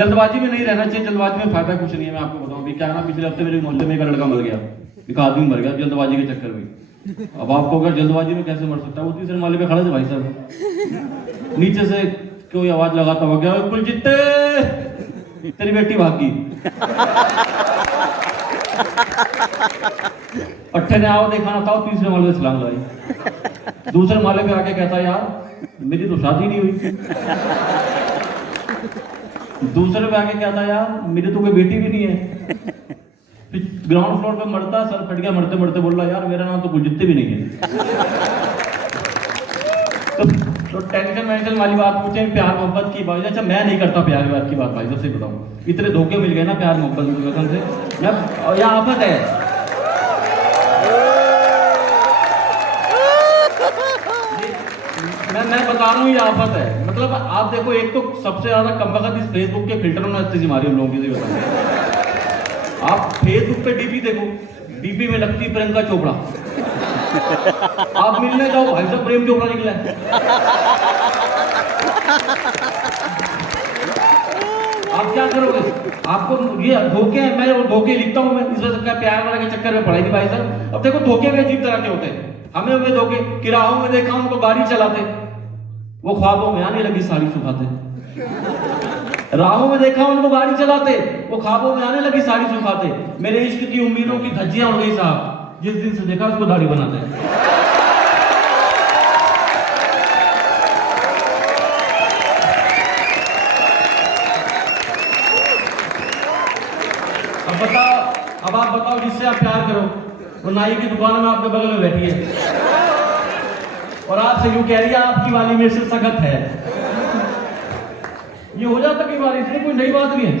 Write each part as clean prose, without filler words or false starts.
जल्दबाजी में नहीं रहना चाहिए, जल्दबाजी में फायदा कुछ नहीं है। मैं आपको बताऊं कि क्या है ना, पिछले हफ्ते मेरे मोहल्ले में एक लड़का मर गया, एक आदमी मर गया जल्दबाजी के चक्कर में। अब आपको अगर जल्दबाजी में कैसे मर सकता है, वो तीसरे माले पे खड़े थे भाई साहब, नीचे से कोई आवाज लगाता हुआ गया, कुलजीत तेरी बेटी भागी। पट्टे ने आओ देखा ना था, तीसरे माले पे छलांग लगाई। दूसरे माले पे आके कहता यार मेरी तो शादी नहीं हुई। दूसरे पे आके कहता यार मेरी तो कोई बेटी भी नहीं है। फिर ग्राउंड फ्लोर पे मरता, सर फट गया, मरते मरते बोल रहा यार मेरा नाम तो कुलजीत भी नहीं है। तो टेंशन वेंशन वाली बात पूछे, प्यार मोहब्बत की बात। अच्छा मैं नहीं करता प्यार व्यार की बात भाई, सबसे बताऊं, इतने धोखे मिल गए ना प्यार मोहब्बत की कसम से। मैं यह आफत है, मैं बता रहा हूँ ये आफत है। मतलब आप देखो, एक तो सबसे ज्यादा कमबख्त इस फेसबुक के फिल्टरों ने अच्छी मारी हम लोगों की। आप फेसबुक पे डीपी देखो, डीपी में लगती है प्रियंका चोपड़ा। आप मिलने जाओ भाई साहब प्रेम चोपड़ा निकला है। आप क्या करोगे? आपको ये धोखे हैं, मैं धोखे लिखता हूँ मैं, इस वजह से प्यार वाला के चक्कर में पढ़ाई नहीं भाई साहब। अब देखो धोखे भी अजीब तरह के होते हैं। हमें हुए धोखे कि राहों में देखा उनको गाड़ी चलाते, वो ख्वाबों में आने लगी साड़ी सुखाते। राहों में देखा उनको गाड़ी चलाते, वो ख्वाबों में आने लगी साड़ी सुखाते। मेरे इश्क की उम्मीदों की धज्जियां उड़ गई साहब, जिस दिन से देखा उसको दाढ़ी बनाते हैं। अब आप बताओ जिससे आप प्यार करो, वो नाई की दुकान में आपके बगल में बैठी है और आपसे यूं कह रही है आपकी वाली मेरे से सख्त है। ये हो जाता कई बार, इसमें कोई नई बात नहीं है।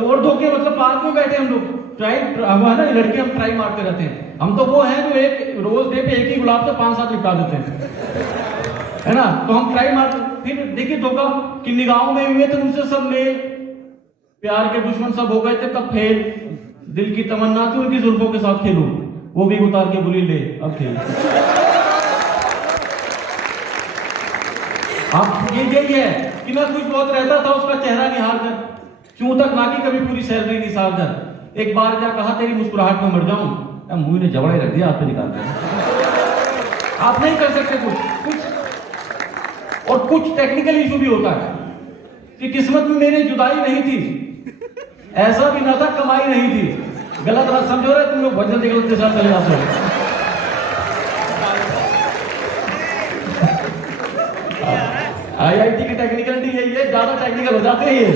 और धोखे मतलब पार्क में बैठे हम लोग, हम है ना लड़के, हम ट्राई मारते रहते हैं। हम तो वो हैं जो एक रोज डे पे एक ही गुलाब से 5-7 निपटा देते हैं, है ना। तो हम ट्राई मारते, फिर देखिए धोखा कि निगाहों में हुए थे उनसे सब मेल, प्यार के दुश्मन सब हो गए थे तब फेल। दिल की तमन्ना थी उनकी जुल्फों के साथ खेलूं, वो भी उतार के बुली ले अब खेल। आप यही है कि मैं कुछ बहुत रहता था उसका चेहरा निहार कर, क्यों तक ना की कभी पूरी सैलरी निसार कर। एक बार क्या कहा तेरी मुस्कुराहट में मर जाऊं, मुंह ने जबड़ा ही रख दिया आप पे निकाल कर। आप नहीं कर सकते कुछ। और कुछ टेक्निकल इशू भी होता है कि किस्मत में मेरी जुदाई नहीं थी, ऐसा भी ना था कमाई नहीं थी। गलत बात समझो रहे तुम लोग, भजन निकलते साथ चले जाते हो। आईआईटी की टेक्निकलिटी यही है, ज्यादा टेक्निकल हो जाते हैं ये।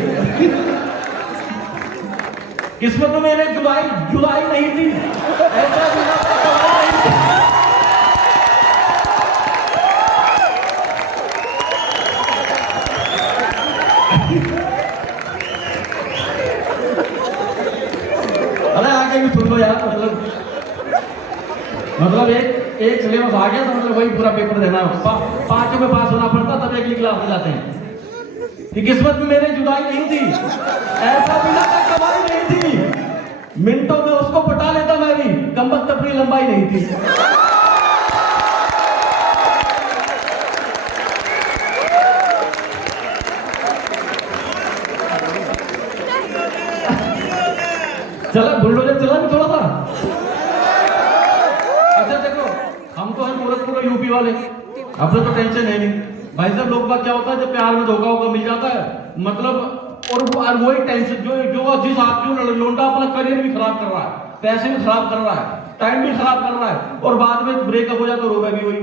किस्मत में मेरे जुदाई नहीं थी, ऐसा भी ना था कमाई नहीं थी। अरे आगे भी सुन लो यार, मतलब एक सिलेबस आ गया तो मतलब वही पूरा पेपर देना है। 5 में पास होना पड़ता, तब एक क्लास हो जाते हैं। कि किस्मत में मेरी जुदाई नहीं थी, ऐसा भी ना था कमाई नहीं थी। मिनटों में उसको पटा लेता मैं भी, कमबख्त अपनी लंबाई नहीं थी। चला बुलडोजर चला भी थोड़ा सा। अच्छा देखो, हम तो हैं गोरखपुर यूपी वाले, अपने तो टेंशन है नहीं भाई साहब। लोग बात क्या होता है जब प्यार में धोखा होगा मिल जाता है, मतलब और वही टेंशन जो जिस आपकी लोंडा अपना करियर भी खराब कर रहा है, पैसे भी खराब कर रहा है, टाइम भी खराब कर रहा है, और बाद में ब्रेकअप हो जाता रोगा भी वही।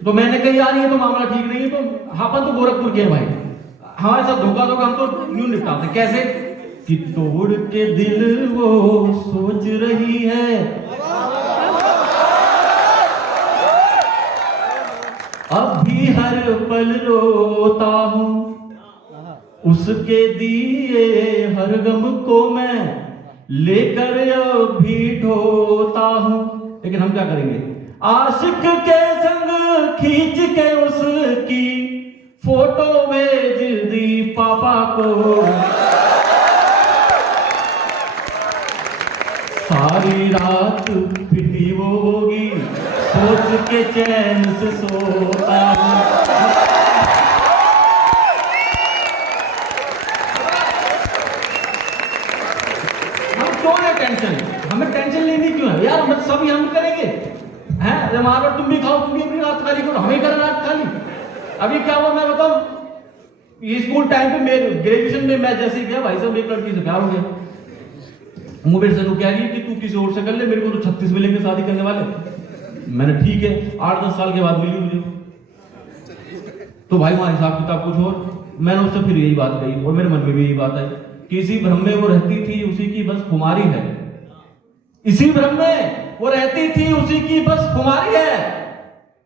तो मैंने कहा यार ये तो मामला ठीक नहीं है। तो हाँ अपन तो गोरखपुर के भाई, हमारे साथ धोखा हम तो यूं निपटाते। कैसे कि तोड़ के दिल वो सोच रही है, अब भी हर पल रोता हूं, उसके दिए हर गम को मैं लेकर अभी ढोता हूं। लेकिन हम क्या करेंगे, आशिक के संग खींच के उसकी फोटो भेज दी पापा को, सारी रात पिटी वो होगी, सोच के चैन से सोता हूं। क्यों है टेंशन? हमें टेंशन लेनी क्यों है यार? हम सभी हम करेंगे हैं। हमारा तुम भी खाओ, तुम भी अपनी रात खाली करो, हमें करें रात खाली। अभी क्या हुआ मैं बताऊं, ये स्कूल टाइम पे मेरे ग्रेजुएशन में मैं जैसे ही गया, भाई साहब एक लड़की से प्यार हो गया। वो मेरे से कह रही है कि तू किसी और से कर ले, मेरे को तो 36 मिलेंगे शादी करने वाले। मैंने ठीक है, 8-10 साल के बाद मिली मुझे। तो भाई वहां हिसाब किताब कुछ और। मैंने उससे फिर यही बात कही और मेरे मन में भी यही बात आई कि इसी भ्रम में वो रहती थी, उसी की बस खुमारी है। इसी भ्रम में वो रहती थी, उसी की बस खुमारी है।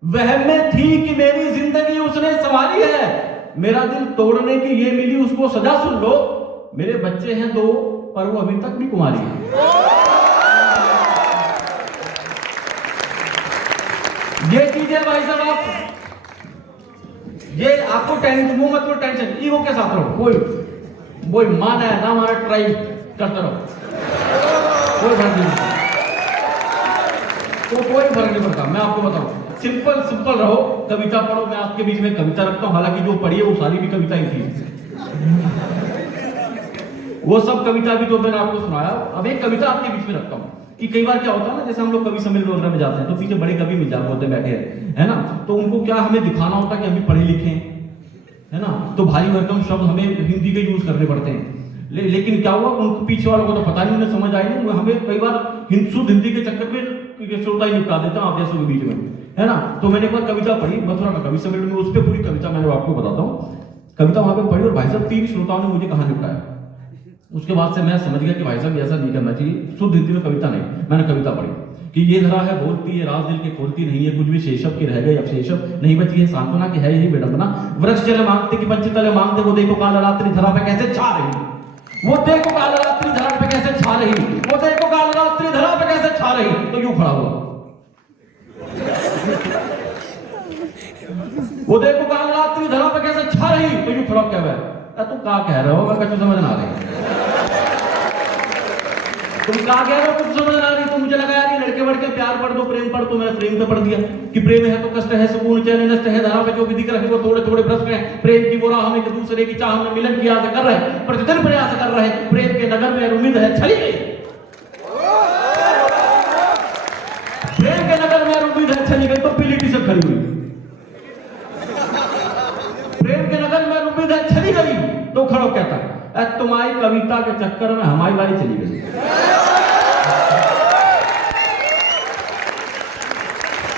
वहम में थी कि मेरी जिंदगी उसने संवारी है। मेरा दिल तोड़ने की ये मिली उसको सजा, सुन लो। मेरे बच्चे हैं 2 पर वो अभी तक भी कुमारी है। ये चीजें भाई साहब आप, ये आपको टेंशन, मुंह मत लो, टेंशन ईगो के साथ रहो। कोई मान है ना, हमारा ट्राई करते रहो, कोई फर्क नहीं पड़ता। तो कोई फर्क नहीं पड़ता। मैं आपको बताऊं, सिंपल रहो, कविता पढ़ो। मैं आपके बीच में कविता रखता हूं, हालांकि जो पढ़ी है वो सारी भी कविता ही थी। वो सब कविता भी जो मैंने आपको सुनाया, अब एक कविता आपके बीच में रखता हूं कि कई बार क्या होता है ना, जैसे हम लोग कवि सम्मेलन वगैरह में जाते हैं तो पीछे बड़े कवि मिल जाते होते बैठे हैं, है ना। तो उनको क्या हमें दिखाना होता है कि हम भी पढ़े लिखे हैं, है ना। तो भारी भरकम शब्द हमें हिंदी के यूज करने पड़ते हैं। लेकिन क्या हुआ, उनको पीछे वालों को तो पता नहीं, उन्हें समझ आई नहीं। हमें कई बार शुद्ध हिंदी के चक्कर में श्रोता ही निपटा देता हूँ आप जैसों के बीच में, है ना। तो मैंने एक बार कविता पढ़ी मथुरा का कवि सम्मेलन में, उस पर पूरी कविता मैंने आपको बताता हूँ। कविता वहां पे पढ़ी और भाई साहब 3 श्रोताओं ने मुझे कहा निपटाया। उसके बाद से मैं समझ गया कि भाई साहब ऐसा नहीं करना चाहिए, शुद्ध हिंदी में कविता नहीं। मैंने कविता पढ़ी कि ये धरा है बोलती है, राज दिल के खोलती नहीं है, कुछ भी शेषब के रह गए अवशेषब, नहीं बची है सांत्वना की है यही विडंबना। वृक्ष जल मांगते कि पंच तले मांगते, वो देखो काल रात्रि धरा पे कैसे छा रही, वो देखो काल रात्रि धरा पे कैसे छा रही, वो देखो काल रात्रि धरा पे कैसे छा रही। तो यूं खड़ा हुआ, वो देखो काल रात्रि धरा पे कैसे छा रही। तो यूं खड़ा क्या है, तुम क्या कह रहे हो, मैं कुछ समझ ना रही। तुम क्या कह रहे हो, कुछ समझ ना रही। तो मुझे लगा यार ये लड़के बढ़ के प्यार पढ़ दो, प्रेम पढ़ दो। मैंने प्रेम पे पढ़ दिया कि प्रेम है तो कष्ट है, सुकून चैन नष्ट है, धरा पे जो भी दिख रहे हैं वो थोड़े थोड़े प्रश्न है। प्रेम की वो राह हमें एक दूसरे की चाह में मिलन की आस कर रहे हैं, प्रतिदिन प्रयास कर रहे हैं। प्रेम के नगर में उम्मीद है छली गई, प्रेम के नगर में उम्मीद है छली गई। तो पीली टी शर्ट खड़ी हुई, प्रेम के नगर में उम्मीद है छली गई। तो खड़ो कहता है तुम्हारी कविता के चक्कर में हमारी बारी चली गई।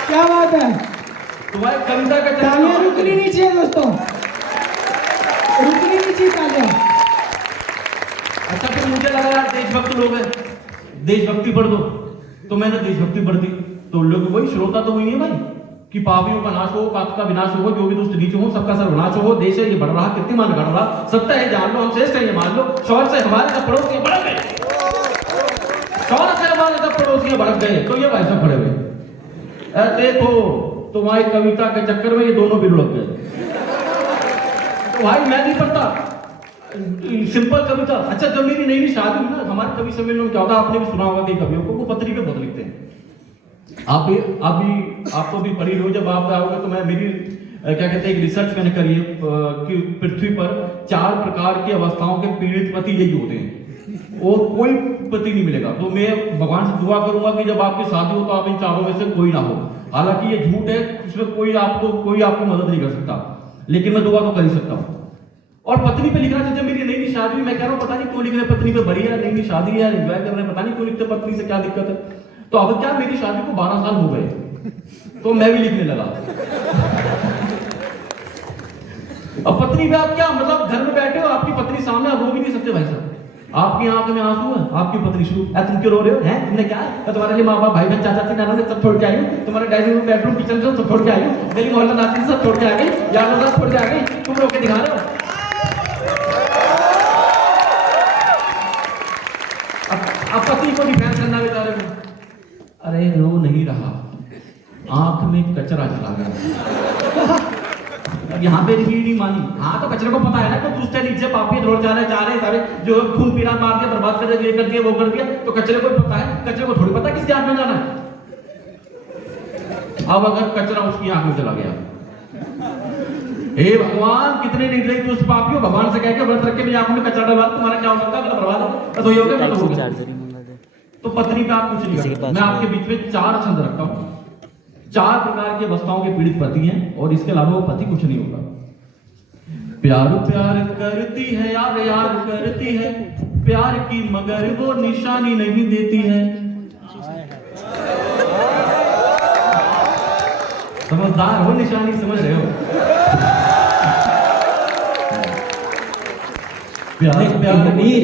क्या बात है, तुम्हारी कविता के चक्कर तालियां रुकनी नहीं चाहिए दोस्तों, रुकनी नहीं चाहिए तालियां। अच्छा फिर मुझे लगा यार देशभक्त लोग हैं, देशभक्ति पढ़ दो। तो मैंने देशभक्ति पढ़ दी। तो लोग वही श्रोता तो वही नहीं भाई कि पापियों का नाश हो, पाप का विनाश हो, जो भी दुष्ट नीच हो सबका सर्वनाश हो। देश है ये बढ़ रहा, कीर्तिमान घट रहा, सत्य है जान लो, हम श्रेष्ठ है ये मान लो। शौर से हमारे सब पड़ोसी भड़क गए, शौर से हमारे सब पड़ोसी भड़क गए। तो ये भाई सब खड़े हुए, देखो तुम्हारी कविता के चक्कर में ये दोनों भी लुढ़क गए। तो भाई मैं नहीं पढ़ता सिंपल कविता। अच्छा जब मेरी नई शादी हुई ना, हमारे कवि सम्मेलन में क्या होता है, आपने भी सुना होगा कई कवियों को, वो पत्री पे बहुत लिखते हैं। आप भी आपको भी पढ़ी लो, जब आप आओगे तो मैं मेरी क्या कहते हैं एक रिसर्च मैंने करी है कि पृथ्वी पर 4 प्रकार की अवस्थाओं के पीड़ित पति यही होते हैं और कोई पति नहीं मिलेगा। तो मैं भगवान से दुआ करूंगा कि जब आपकी शादी हो तो आप इन 4 में से कोई ना हो। हालांकि ये झूठ है, इसमें कोई आपको मदद नहीं कर सकता, लेकिन मैं दुआ तो कर ही सकता हूँ। और पत्नी पे लिखना चाहिए। जब मेरी नई शादी हुई, मैं कह रहा हूँ पता नहीं क्यों लिख रहे पत्नी पे, बड़ी है नई शादी है, एंजॉय कर रहे हैं, पता नहीं क्यों लिखते पत्नी से, क्या दिक्कत है। तो अब क्या मेरी शादी को 12 साल हो गए, तो मैं भी लिखने लगा। अब पत्नी पे आप क्या मतलब घर में बैठे हो, आपकी पत्नी सामने, आप रो भी नहीं सकते भाई साहब। आपकी आंख में आंसू है, आपकी पत्नी शुरू, तुम क्यों रो रहे हो, हैं तुमने क्या है, तुम्हारे लिए माँ बाप भाई बहन चाचा नाना ने सब छोड़ के आई हूँ, तुम्हारे डाइनिंग रूम बेडरूम किचन सब छोड़ के आई हूँ, गली मोहल्ला नाती सब छोड़ के आ गई, यार सब छोड़ के आ गई, तुम रो के दिखा रहे हो। अब पति को डिफेंस करना बेचारे को, अरे रो नहीं रहा, आंख में कचरा चला गया। अब यहाँ पे रिपीट नहीं मानी। हाँ तो कचरे को पता है ना, तो दूसरे नीचे पापी रोड जा रहे सारे जो खून पीना मार दिया, बर्बाद कर दिया, ये कर दिया वो कर दिया, तो कचरे को पता है, कचरे को थोड़ी पता किस जान में जाना है। अब अगर कचरा उसकी आंख में चला गया, हे भगवान कितने निर्दयी तो उस पापी हो, भगवान से कह के व्रत रख के मेरी आंखों में कचरा डलवा, तुम्हारा क्या हो सकता है, बर्बाद हो तो ये हो गया। तो पत्नी पे आप कुछ नहीं कर सकते। मैं आपके बीच में 4 छंद रखता हूं, 4 प्रकार के अवस्थाओं के पीड़ित पति हैं और इसके अलावा वो पति कुछ नहीं होगा। प्यार प्यार करती है यार यार करती है प्यार की मगर वो निशानी नहीं देती है। समझदार हो, निशानी समझ रहे हो। प्यार प्यार रणवीर,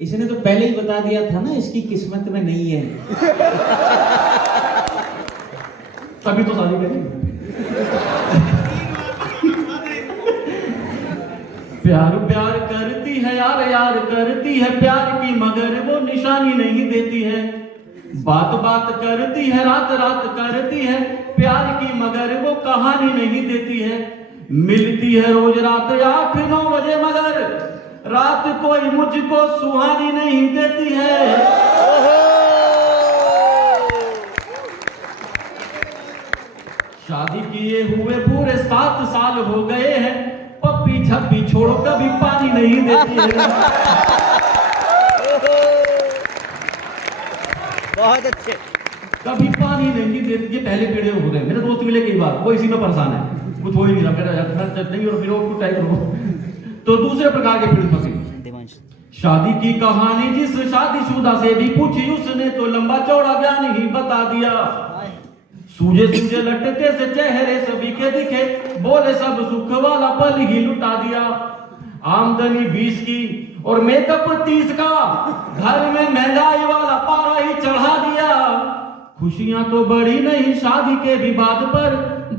इसने तो पहले ही बता दिया था ना इसकी किस्मत में नहीं है। तभी तो शादी करेंगे। प्यार प्यार करती है यार यार करती है प्यार की मगर वो निशानी नहीं देती है। बात बात करती है रात रात करती है प्यार की मगर वो कहानी नहीं देती है। मिलती है रोज रात 8-9 बजे मगर रात कोई मुझको सुहानी नहीं देती है। शादी किए हुए पूरे 7 साल हो गए हैं पप्पी झप्पी छोड़ो कभी पानी नहीं देती है। बहुत अच्छे। कभी पानी नहीं देती। ये पहले पीढ़ी होते हैं, मेरे दोस्त मिले कई बार, वो इसी में परेशान है, कुछ हो ही नहीं रहा, नहीं और फिर वो टाइप हो। तो दूसरे प्रकार के पीड़ित पति, शादी की कहानी जिस शादीशुदा से भी पूछी उसने तो लंबा चौड़ा बयान ही बता दिया। सूजे सूजे लटके से चेहरे सभी के दिखे बोले सब सुख वाला पल ही लुटा दिया। आमदनी 20 की और मेकअप 30 का घर में महंगाई वाला पारा ही चढ़ा दिया। खुशियां तो बड़ी नहीं शादी के भी बाद पर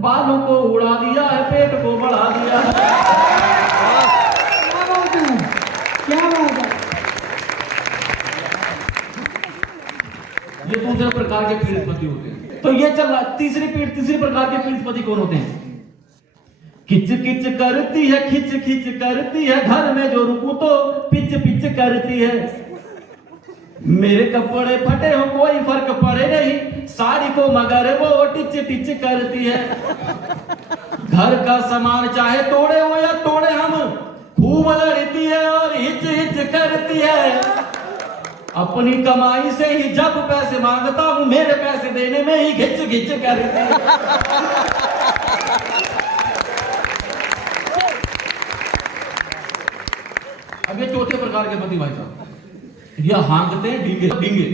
बालों को उड़ा दिया है पेट को बढ़ा दिया। क्या बात है, क्या बात है। ये दूसरे प्रकार के पीड़ित पति होते हैं। तो ये चल रहा। तीसरे प्रकार के पीड़ित पति कौन होते हैं? किच किच करती है खिच खिच करती है घर में जो रुकू तो पिच पिच करती है। मेरे कपड़े फटे हो कोई फर्क पड़े नहीं साड़ी को मगर वो टिच टिच करती है। घर का सामान चाहे तोड़े हो या तोड़े हम खूब लड़ती है और हिच हिच करती है। अपनी कमाई से ही जब पैसे मांगता हूं मेरे पैसे देने में ही घिच घिच करती है। अब ये चौथे प्रकार के पति भाई साहब, ये हांकते हैं डींगे डींगे,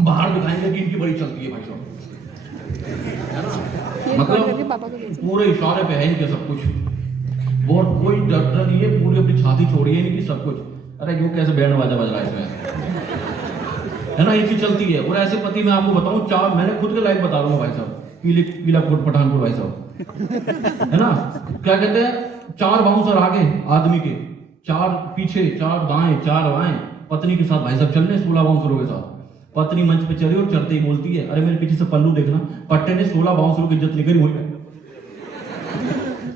बाहर दिखाएंगे कि इनकी बड़ी चलती है भाई साहब, मतलब पूरे इशारे पे है इनके सब कुछ और कोई डर नहीं है, पूरी अपनी छाती छोड़ी है इनकी सब कुछ। अरे यूं कैसे बैंड बाजा बज रहा है इसमें, है ना, ये चीज चलती है। और ऐसे पति मैं आपको बताऊं 4, मैंने खुद के लाइफ बता रहा हूँ भाई साहब, पीला कोट पठानपुर भाई साहब, है ना, क्या कहते हैं 4 बाउंसर आगे आदमी के, 4 पीछे, 4 दाएं 4 बाएं, पत्नी के साथ भाई साहब चल रहे 16 बाउंसरों के साथ। पत्नी मंच पे चली और चलते ही बोलती है अरे मेरे पीछे से पल्लू देखना, पट्टे ने 16 बाउंसरों की इज्जत नहीं करी हुई।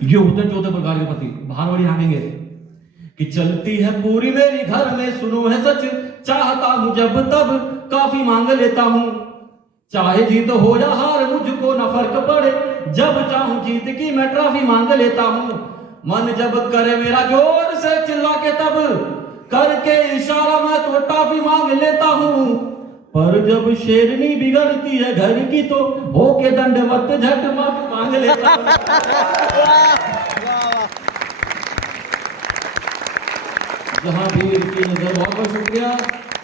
ये होते हैं चौथे प्रकार के पति। बाहर वाली हाकेंगे कि चलती है पूरी मेरी घर में सुनो है सच, चाहता हूं जब तब काफी मांग लेता हूं, चाहे जीत हो या हार मुझको न फर्क पड़े, जब चाहूं जीत की मैं ट्रॉफी मांग लेता हूं। मन जब करे मेरा जोर से चिल्ला के तब करके इशारा मैं तो ट्रॉफी मांग लेता हूं, पर जब शेरनी बिगड़ती है घर की तो होके दंडवत झट माफी मांग लेता हूं। जहां भी इनकी नजर, बहुत बहुत शुक्रिया।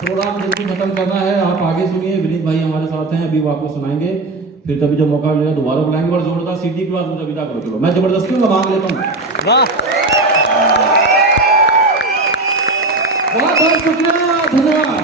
प्रोग्राम जल्दी खत्म करना है, आप आगे सुनिए, विनीत भाई हमारे साथ हैं, अभी वो आपको सुनाएंगे, फिर कभी जब मौका मिलेगा दोबारा बुलाएंगे और जोरदार सीटी के बाद मुझे विदा करो। चलो मैं जबरदस्ती मांग लेता हूँ। बहुत बहुत शुक्रिया, धन्यवाद।